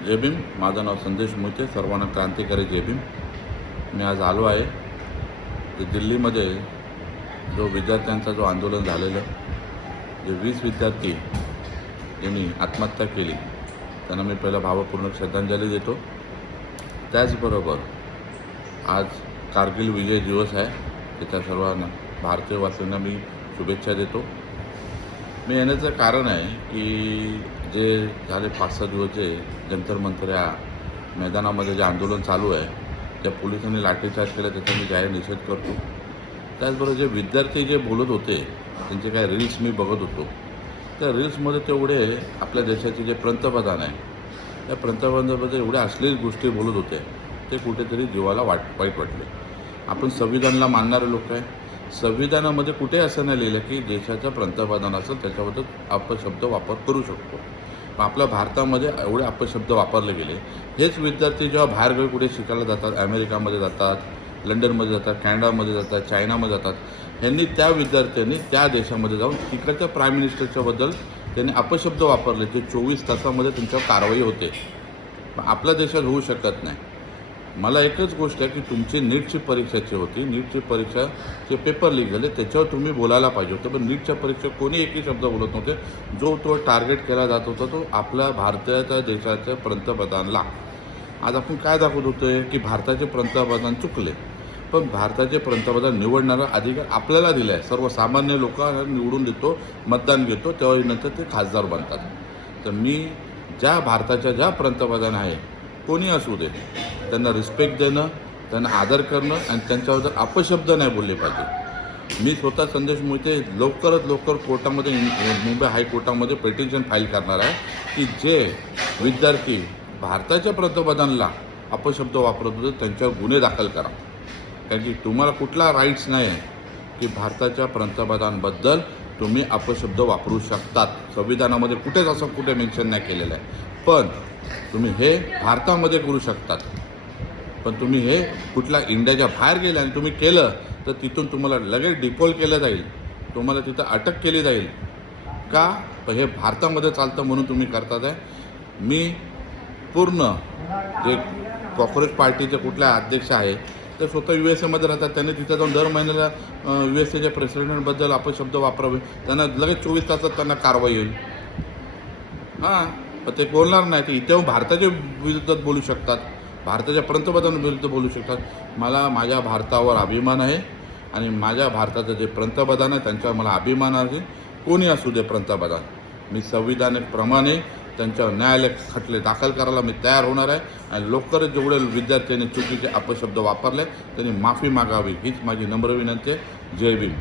जय भीम. माझं नाव संदेश मोहिते, सर्वांना क्रांतिकारी जय भीम. मी आज आलो आहे ते दिल्लीमध्ये जो विद्यार्थ्यांचा जो आंदोलन झालेलं, जे 20 विद्यार्थी यांनी आत्महत्या केली, त्यांना मी पहिला भावपूर्ण श्रद्धांजली देतो. त्याचबरोबर आज कारगिल विजय दिवस आहे, त्याच्या सर्वांना भारतीयवासीयांना मी शुभेच्छा देतो. मी येण्याचं कारण आहे की जे झाले 5-6 दिवस जे जंतर मंतर या मैदानामध्ये जे आंदोलन चालू आहे, त्या पोलिसांनी लाठीचार्ज केला, त्याचा मी जाहीर निषेध करतो. त्याचबरोबर जे विद्यार्थी जे बोलत होते, त्यांचे काही रील्स मी बघत होतो, त्या रील्समध्ये तेवढे आपल्या देशाचे जे पंतप्रधान आहे, त्या पंतप्रधानाबद्दल एवढ्या अश्लील गोष्टी बोलत होते, ते कुठेतरी जीवाला वाईट वाटले. आपण संविधानाला मानणारे लोक आहे. संविधानामध्ये कुठे असं नाही लिहिलं की देशाचा पंतप्रधान असेल त्याच्याबद्दल अपशब्द वापर करू शकतो. पण आपल्या भारतामध्ये एवढे अपशब्द वापरले गेले. हेच विद्यार्थी जेव्हा बाहेर कुठे शिकायला जातात, अमेरिकामध्ये जातात, लंडनमध्ये जातात, कॅनडामध्ये जातात, चायनामध्ये जातात, ह्यांनी त्या विद्यार्थ्यांनी त्या देशामध्ये जाऊन तिकडच्या प्राईम मिनिस्टरच्याबद्दल त्यांनी अपशब्द वापरले, ते 24 तासामध्ये त्यांच्यावर कारवाई होते. पण आपल्या देशात होऊ शकत नाही. मला एकच गोष्ट आहे की तुमची नीटची परीक्षाची होती, नीटची परीक्षाचे पेपर लीक झाले, त्याच्यावर तुम्ही बोलायला पाहिजे होतं. पण नीटच्या परीक्षेत कोणी एकही शब्द बोलत नव्हते. जो तो टार्गेट केला जात होता तो आपल्या भारताच्या देशाच्या पंतप्रधानाला. आज आपण काय दाखवत होतो की भारताचे पंतप्रधान चुकले, पण भारताचे पंतप्रधान निवडणारा अधिकार आपल्याला दिला आहे. सर्वसामान्य लोकांना निवडून देतो, मतदान घेतो, तेव्हा नंतर ते खासदार बनतात. तर मी ज्या भारताच्या ज्या पंतप्रधान आहे, कोणी असू दे, त्यांना रिस्पेक्ट देणं, त्यांना आदर करणं आणि त्यांच्याबद्दल अपशब्द नाही बोलले पाहिजे. मी स्वतः संदेश मोहिते लवकरात लवकर कोर्टामध्ये, मुंबई हायकोर्टामध्ये पिटिशन फाईल करणार आहे की जे विद्यार्थी भारताच्या पंतप्रधानाला अपशब्द वापरत होते त्यांच्यावर गुन्हे दाखल करा. कारण की तुम्हाला कुठला राईट्स नाही आहे की भारताच्या पंतप्रधानाबद्दल तुम्ही अपशब्द वापरू शकतात. संविधानामध्ये कुठेच असं कुठे मेन्शन नाही केलेलं आहे. पण तुम्ही हे भारतामध्ये करू शकतात. पण तुम्ही हे कुठल्या इंडियाच्या बाहेर गेले आणि तुम्ही केलं तर तिथून तुम्हाला लगेच डिपोल केलं जाईल, तुम्हाला तिथं अटक केली जाईल. का? तर हे भारतामध्ये चालतं म्हणून तुम्ही करतात आहे. मी पूर्ण जे कॉक्रोच पार्टीचे कुठल्या अध्यक्ष आहे ते स्वतः USA राहतात. त्यांनी तिथं जाऊन दर महिन्याला USAच्या प्रेसिडेंटबद्दल अपशब्द वापरावे, त्यांना लगेच 24 तासात त्यांना कारवाई होईल. हां, पण ते बोलणार नाही. ते इथे भारताच्या विरुद्धात बोलू शकतात, भारताच्या पंतप्रधानाविरुद्ध बोलू शकतात. मला माझ्या भारतावर अभिमान आहे आणि माझ्या भारताचं जे पंतप्रधान आहे त्यांच्यावर मला अभिमान आहे. कोणी असू दे पंतप्रधान, मी संविधानाप्रमाणे त्यांच्यावर न्यायालय खटले दाखल करायला मी तयार होणार आहे. आणि लवकरच जेवढे विद्यार्थ्यांनी चुकीचे अपशब्द वापरले त्यांनी माफी मागावी, हीच माझी नम्र विनंती आहे. जय भीम.